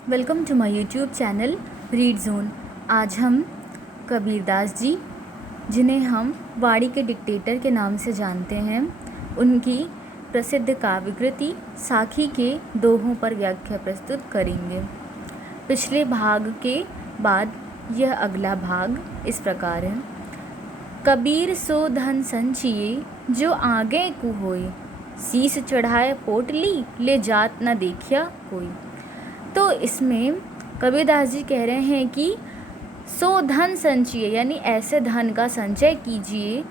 Welcome to my YouTube channel read zone. आज हम कबीरदास जी, जिन्हें हम वाणी के डिक्टेटर के नाम से जानते हैं, उनकी प्रसिद्ध काव्य कृति साखी के दोहों पर व्याख्या प्रस्तुत करेंगे। पिछले भाग के बाद यह अगला भाग इस प्रकार है। कबीर सो धन संचिए जो आगे कु होए, शीस चढ़ाए पोटली ले जात न देखिया कोई। तो इसमें कबीरदास जी कह रहे हैं कि सो धन संचिए, यानी ऐसे धन का संचय कीजिए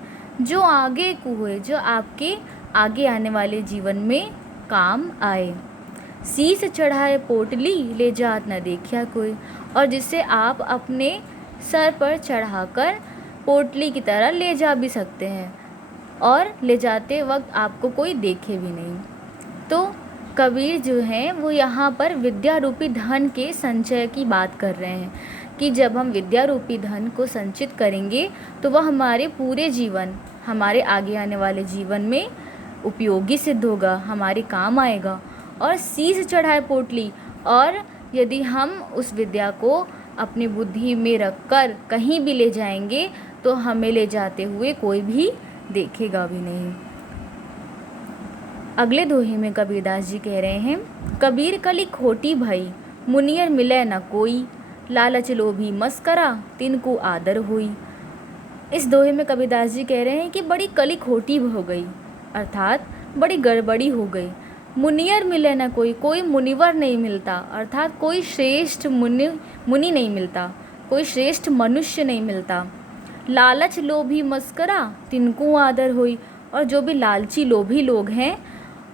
जो आगे को हुए, जो आपके आगे आने वाले जीवन में काम आए। शीस चढ़ाए पोटली ले जात न देखिया कोई, और जिससे आप अपने सर पर चढ़ाकर पोटली की तरह ले जा भी सकते हैं और ले जाते वक्त आपको कोई देखे भी नहीं। तो कबीर जो हैं वो यहाँ पर विद्या रूपी धन के संचय की बात कर रहे हैं कि जब हम विद्या रूपी धन को संचित करेंगे तो वह हमारे पूरे जीवन, हमारे आगे आने वाले जीवन में उपयोगी सिद्ध होगा, हमारे काम आएगा। और शीस चढ़ाए पोटली, और यदि हम उस विद्या को अपनी बुद्धि में रखकर कहीं भी ले जाएंगे तो हमें ले जाते हुए कोई भी देखेगा भी नहीं। अगले दोहे में कबीरदास जी कह रहे हैं, कबीर कली खोटी भई मुनियर मिले न कोई, लालच लोभी मस्करा तिनको आदर हुई। इस दोहे में कबीरदास जी कह रहे हैं कि बड़ी कली खोटी हो गई, अर्थात बड़ी गड़बड़ी हो गई। मुनियर मिले न कोई, कोई मुनिवर नहीं मिलता, अर्थात कोई श्रेष्ठ मुनि नहीं मिलता, कोई श्रेष्ठ मनुष्य नहीं मिलता। लालच लोभी मस्करा तिनको आदर हुई, और जो भी लालची लोभी लोग हैं,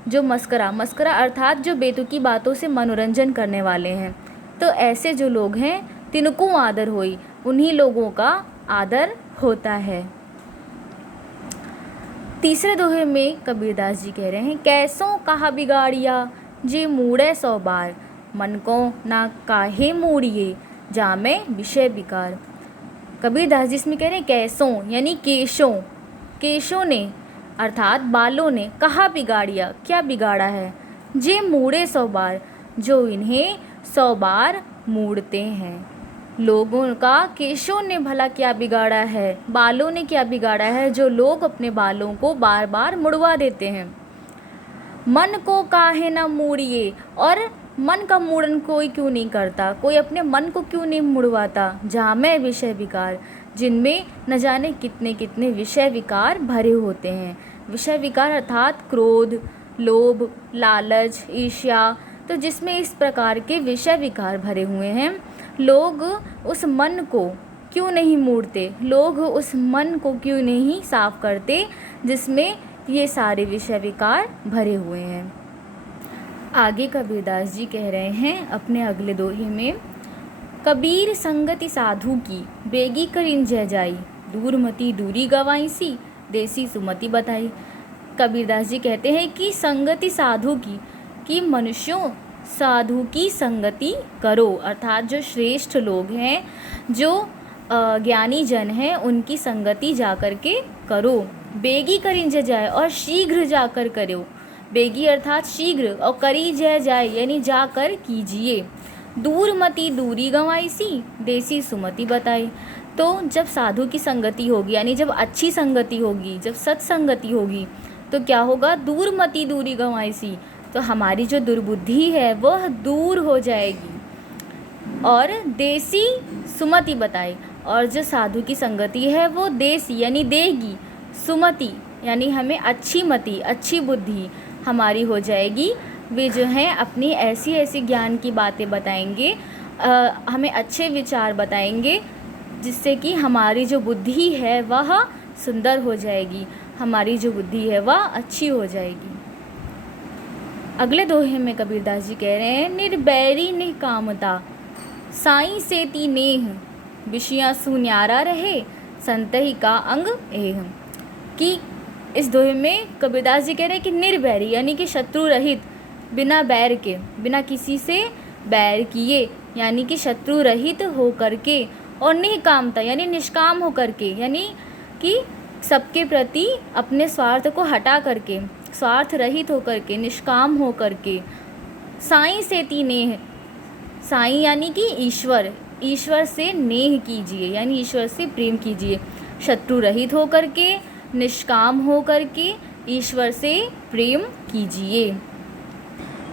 जो मस्करा अर्थात जो बेतुकी बातों से मनोरंजन करने वाले हैं, तो ऐसे जो लोग हैं तिनको आदर होई, उन्हीं लोगों का आदर होता है। तीसरे दोहे में कबीरदास जी कह रहे हैं, कैसों कहा बिगाड़िया जे मूड़े 100 बार, मन को ना काहे मूड़िए जामे विषय विकार। कबीरदास जी इसमें कह रहे हैं कैसों यानी केशों ने अर्थात बालों ने, कहा बिगाड़िया क्या बिगाड़ा है, जे मूड़े 100 बार जो इन्हें 100 बार मूड़ते हैं। लोगों का केशों ने भला क्या बिगाड़ा है, बालों ने क्या बिगाड़ा है जो लोग अपने बालों को बार बार मुड़वा देते हैं। मन को काहे ना मूड़िए, और मन का मूड़न कोई क्यों नहीं करता, कोई अपने मन को क्यों नहीं मुड़वाता। जामे विषय विकार, जिनमें न जाने कितने कितने विषय विकार भरे होते हैं। विषय विकार अर्थात क्रोध, लोभ, लालच, ईर्ष्या, तो जिसमें इस प्रकार के विषय विकार भरे हुए हैं, लोग उस मन को क्यों नहीं मूड़ते, लोग उस मन को क्यों नहीं साफ करते जिसमें ये सारे विषय विकार भरे हुए हैं। आगे कबीरदास जी कह रहे हैं अपने अगले दोहे में, कबीर संगति साधु की बेगी करिन जय जाई, दूर मती दूरी गवाई सी देसी सुमति बताई। कबीरदास जी कहते हैं कि संगति साधु की, कि मनुष्यों साधु की संगति करो, अर्थात जो श्रेष्ठ लोग हैं, जो ज्ञानी जन हैं, उनकी संगति जाकर के करो। बेगी करिन जय जाए, और शीघ्र जाकर करो। बेगी अर्थात शीघ्र, और करी जय जाए यानी जाकर कीजिए। दूर मती दूरी गंवाई सी देसी सुमति बताई। तो जब साधु की संगति होगी, यानी जब अच्छी संगति होगी, जब सत्संगति होगी, तो क्या होगा, दूर मती दूरी गंवाई सी, तो हमारी जो दुर्बुद्धि है वह दूर हो जाएगी। और देसी सुमति बताई, और जो साधु की संगति है वो देसी यानी देगी, सुमति यानी हमें अच्छी मति, अच्छी बुद्धि हमारी हो जाएगी। वे जो हैं अपनी ऐसी ऐसी ज्ञान की बातें बताएंगे, हमें अच्छे विचार बताएंगे, जिससे कि हमारी जो बुद्धि है वह सुंदर हो जाएगी, हमारी जो बुद्धि है वह अच्छी हो जाएगी। अगले दोहे में कबीरदास जी कह रहे हैं, निर्बैरी निकामता साई सेती नेह, विषया सुन्यारा रहे संतहि का अंग एह। कि इस दोहे में कबीरदास जी कह रहे हैं कि निर्बैरी यानी कि शत्रु रहित, बिना बैर के, बिना किसी से बैर किए, यानी कि शत्रु रहित हो करके, और निकामता यानी निष्काम हो करके, यानी कि सबके प्रति अपने स्वार्थ को हटा करके, स्वार्थ रहित हो करके, निष्काम हो करके। साई सेती नेह, साईं यानी कि ईश्वर, ईश्वर से नेह कीजिए यानी ईश्वर से प्रेम कीजिए। शत्रु रहित होकर के, निष्काम होकर के ईश्वर से प्रेम कीजिए।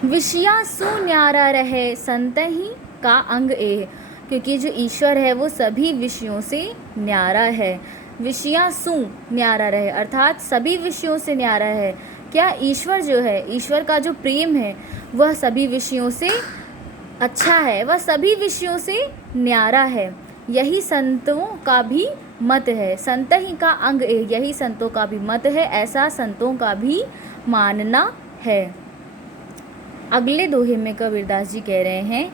विषया सु न्यारा रहे संतहि का अंग एह, क्योंकि जो ईश्वर है वो सभी विषयों से न्यारा है। विषया सु न्यारा रहे अर्थात सभी विषयों से न्यारा है। क्या ईश्वर जो है, ईश्वर का जो प्रेम है वह सभी विषयों से अच्छा है, वह सभी विषयों से न्यारा है। यही संतों का भी मत है। संत ही का अंग है, यही संतों का भी मत है, ऐसा संतों का भी मानना है। अगले दोहे में कबीरदास जी कह रहे हैं,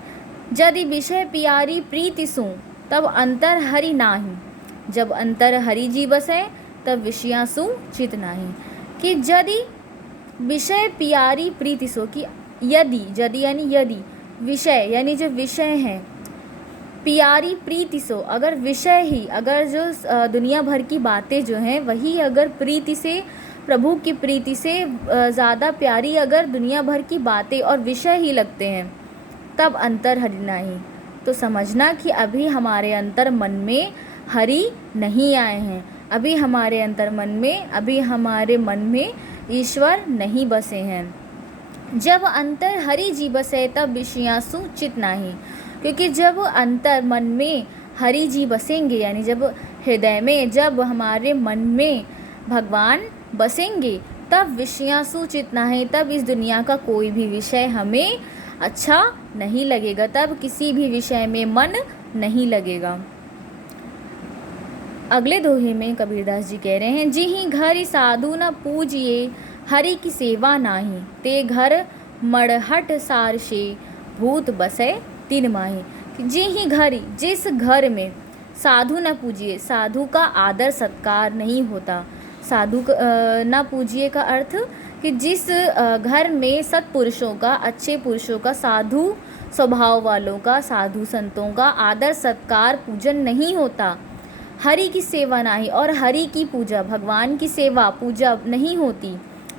यदि विषय प्यारी प्रीति सु तब अंतर हरि नाही। जब अंतर हरि जी बसे तब विषया सु चित नाही। कि यदि विषय प्यारी प्रीति सो, कि यदि, यदि यानी यदि, विषय यानी जो विषय हैं, प्यारी प्रीति सो अगर विषय ही, अगर जो दुनिया भर की बातें जो हैं वही अगर प्रीति से, प्रभु की प्रीति से ज़्यादा प्यारी अगर दुनिया भर की बातें और विषय ही लगते हैं, तब अंतर हरि नहीं। तो समझना कि अभी हमारे अंतर मन में हरि नहीं आए हैं, अभी हमारे अंतर मन में, अभी हमारे मन में ईश्वर नहीं बसे हैं। जब अंतर हरि जी बसे तब विषयासु चित नाही। क्योंकि जब अंतर मन में हरि जी बसेंगे, यानी जब हृदय में, जब हमारे मन में भगवान बसेंगे तब विषयासु चित नाही, तब इस दुनिया का कोई भी विषय हमें अच्छा नहीं लगेगा, तब किसी भी विषय में मन नहीं लगेगा। अगले दोहे में कबीरदास जी कह रहे हैं, जिहि घर साधु न पूजिए हरि की सेवा नाही। ते घर मड़हट सार से भूत बसे तिन माही। जिहि घर, जिस घर में साधु न पूजिए, साधु का आदर सत्कार नहीं होता। साधु न पूजिए का अर्थ कि जिस घर में सत्पुरुषों का, अच्छे पुरुषों का, साधु स्वभाव वालों का, साधु संतों का आदर सत्कार पूजन नहीं होता। हरि की सेवा नहीं, और हरि की पूजा, भगवान की सेवा पूजा नहीं होती।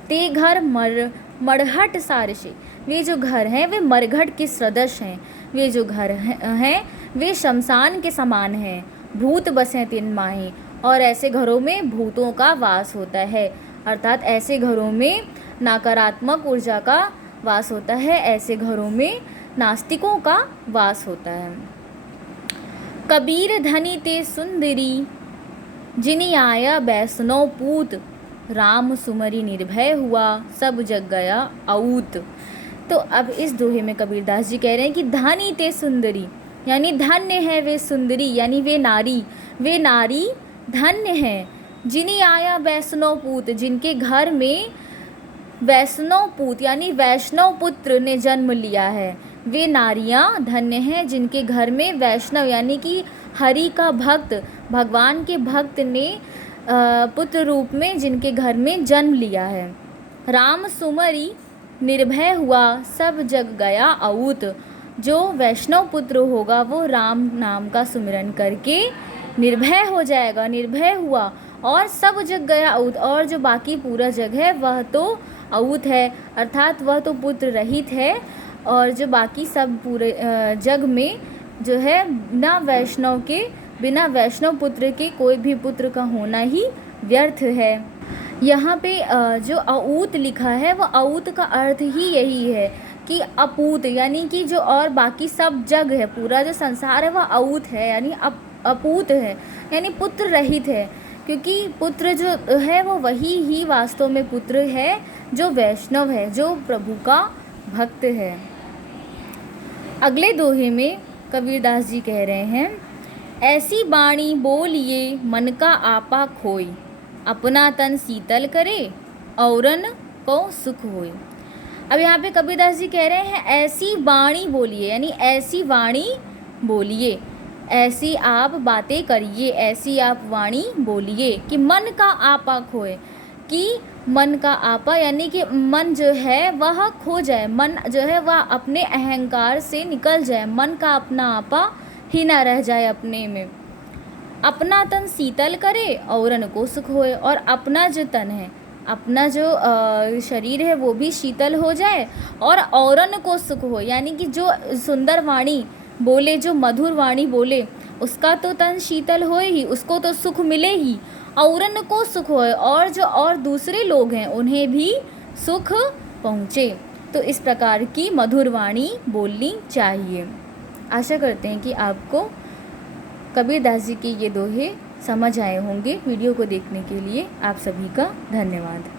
ते घर मरहट सार से, वे जो घर हैं वे मरघट के सदृश हैं। वे जो घर हैं वे शमशान के समान हैं। भूत बसें तिन माही, और ऐसे घरों में भूतों का वास होता है, अर्थात ऐसे घरों में नकारात्मक ऊर्जा का वास होता है, ऐसे घरों में नास्तिकों का वास होता है। कबीर धनी ते सुंदरी जिनि आया बैष्णव पूत। राम सुमरी निर्भय हुआ सब जग गया अऊत। तो अब इस दोहे में कबीरदास जी कह रहे हैं कि धनी ते सुंदरी, यानी धन्य है वे सुंदरी, यानी वे नारी धन्य है। जिनि आया वैष्णव पूत, जिनके घर में वैष्णव पूत यानी वैष्णव पुत्र ने जन्म लिया है। वे नारियां धन्य हैं जिनके घर में वैष्णव यानी कि हरि का भक्त, भगवान के भक्त ने पुत्र रूप में जिनके घर में जन्म लिया है। राम सुमरी निर्भय हुआ सब जग गया अऊत। जो वैष्णव पुत्र होगा वो राम नाम का सुमिरन करके निर्भय हो जाएगा, निर्भय हुआ, और सब जग गया अऊत, और जो बाकी पूरा जग है वह तो अऊत है, अर्थात वह तो पुत्र रहित है, और जो बाकी सब पूरे जग में जो है बिना वैष्णव पुत्र के कोई भी पुत्र का होना ही व्यर्थ है। यहाँ पे जो अऊत लिखा है वह अऊत का अर्थ ही यही है कि अपूत, यानी कि जो और बाकी सब जग है, पूरा जो संसार है वह अऊत है, यानी अपूत है, यानी पुत्र रहित है। क्योंकि पुत्र जो है वो वही ही वास्तव में पुत्र है जो वैष्णव है, जो प्रभु का भक्त है। अगले दोहे में कबीरदास जी कह रहे हैं, ऐसी बाणी बोलिए मन का आपा खोई। अपना तन शीतल करे औरन को सुख होए। अब यहाँ पे कबीरदास जी कह रहे हैं ऐसी वाणी बोलिए, यानी ऐसी वाणी बोलिए, ऐसी आप बातें करिए, ऐसी आप वाणी बोलिए कि मन का आपा खोए, कि मन का आपा यानी कि मन जो है वह खो जाए, मन जो है वह अपने अहंकार से निकल जाए, मन का अपना आपा ही ना रह जाए अपने में। अपना तन शीतल करे औरन को सुख होए, और अपना जो तन है अपना जो शरीर है वो भी शीतल हो जाए और औरन को सुख हो, यानी कि जो सुंदर वाणी बोले, जो मधुर वाणी बोले, उसका तो तन शीतल होए ही, उसको तो सुख मिले ही, औरन को सुख होए, और जो और दूसरे लोग हैं उन्हें भी सुख पहुँचे। तो इस प्रकार की मधुर वाणी बोलनी चाहिए। आशा करते हैं कि आपको कबीरदास जी के ये दोहे समझ आए होंगे। वीडियो को देखने के लिए आप सभी का धन्यवाद।